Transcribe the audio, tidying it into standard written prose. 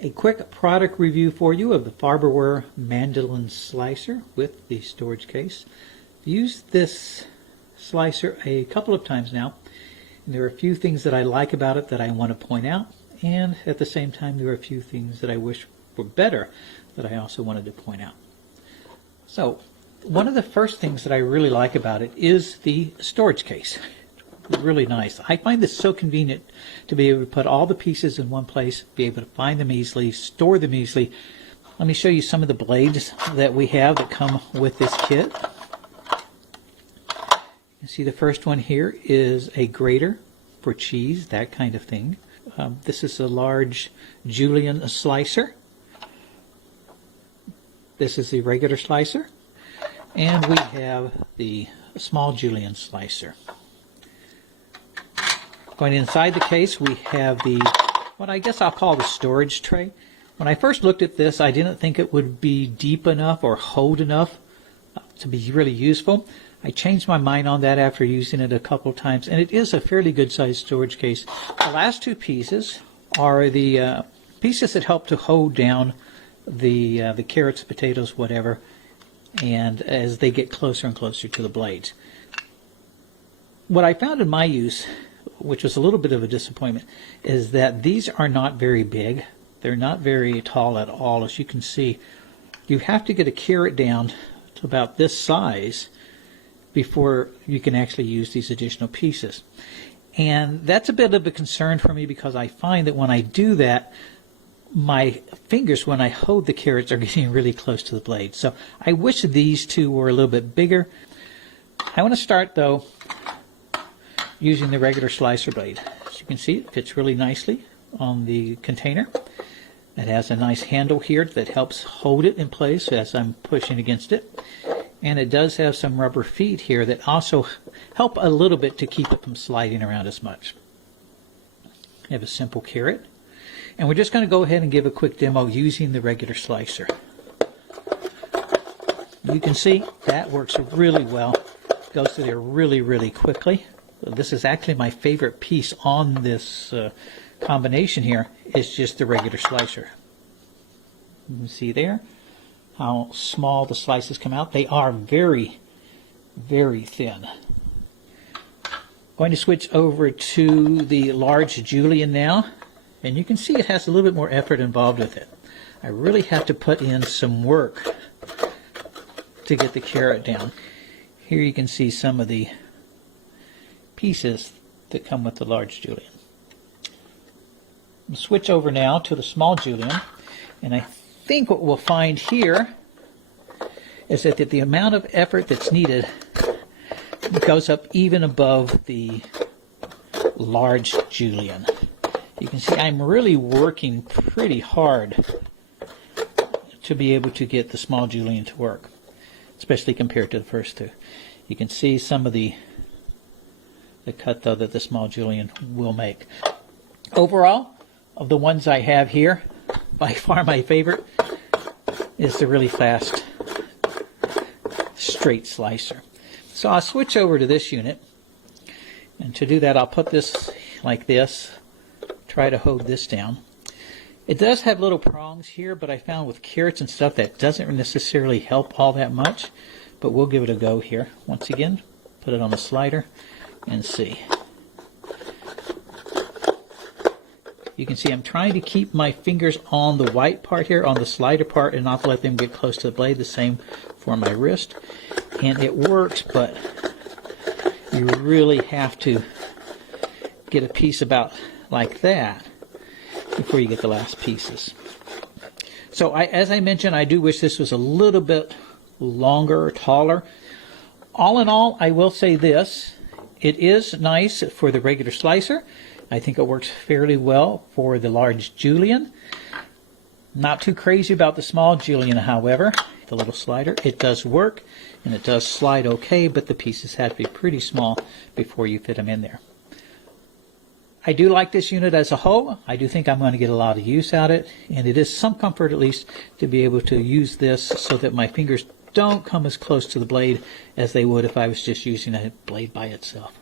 A quick product review for you of the Farberware Mandoline Slicer with the storage case. I've used this slicer a couple of times now, and there are a few things that I like about it that I want to point out, and at the same time there are a few things that I wish were better that I also wanted to point out. So one of the first things that I really like about it is the storage case. Really nice. I find this so convenient to be able to put all the pieces in one place, be able to find them easily, store them easily. Let me show you some of the blades that we have that come with this kit. You see the first one here is a grater for cheese, that kind of thing. This is a large julienne slicer. This is the regular slicer. And we have the small julienne slicer. Going inside the case, we have the, what I guess I'll call the storage tray. When I first looked at this, I didn't think it would be deep enough or hold enough to be really useful. I changed my mind on that after using it a couple of times, and it is a fairly good sized storage case. The last two pieces are the pieces that help to hold down the carrots, potatoes, whatever, and as they get closer and closer to the blades. What I found in my use, which was a little bit of a disappointment, is that these are not very big. They're not very tall at all. As you can see, you have to get a carrot down to about this size before you can actually use these additional pieces. And that's a bit of a concern for me, because I find that when I do that, my fingers, when I hold the carrots, are getting really close to the blade. So I wish these two were a little bit bigger. I want to start, though, using the regular slicer blade. As you can see, it fits really nicely on the container. It has a nice handle here that helps hold it in place as I'm pushing against it. And it does have some rubber feet here that also help a little bit to keep it from sliding around as much. I have a simple carrot. And we're just going to go ahead and give a quick demo using the regular slicer. You can see that works really well. It goes through there really, really quickly. This is actually my favorite piece on this combination here. It's just the regular slicer. You can see there how small the slices come out. They are very, very thin. Going to switch over to the large julienne now, and you can see it has a little bit more effort involved with it. I really have to put in some work to get the carrot down. Here you can see some of the pieces that come with the large julienne. We'll switch over now to the small julienne, and I think what we'll find here is that the amount of effort that's needed goes up even above the large julienne. You can see I'm really working pretty hard to be able to get the small julienne to work, especially compared to the first two. You can see some of the cut, though, that the small julienne will make. Overall, of the ones I have here, by far my favorite is the really fast straight slicer. So I'll switch over to this unit, and to do that I'll put this like this, try to hold this down. It does have little prongs here, but I found with carrots and stuff that doesn't necessarily help all that much, but we'll give it a go here. Once again, put it on the slider and see. You can see I'm trying to keep my fingers on the white part here, on the slider part, and not let them get close to the blade. The same for my wrist. And it works, but you really have to get a piece about like that before you get the last pieces. So as I mentioned, I do wish this was a little bit longer or taller. All in all, I will say this. It is nice for the regular slicer. I think it works fairly well for the large julienne. Not too crazy about the small julienne, however. The little slider, it does work, and it does slide okay, but the pieces have to be pretty small before you fit them in there. I do like this unit as a whole. I do think I'm going to get a lot of use out of it, and it is some comfort at least to be able to use this so that my fingers don't come as close to the blade as they would if I was just using a blade by itself.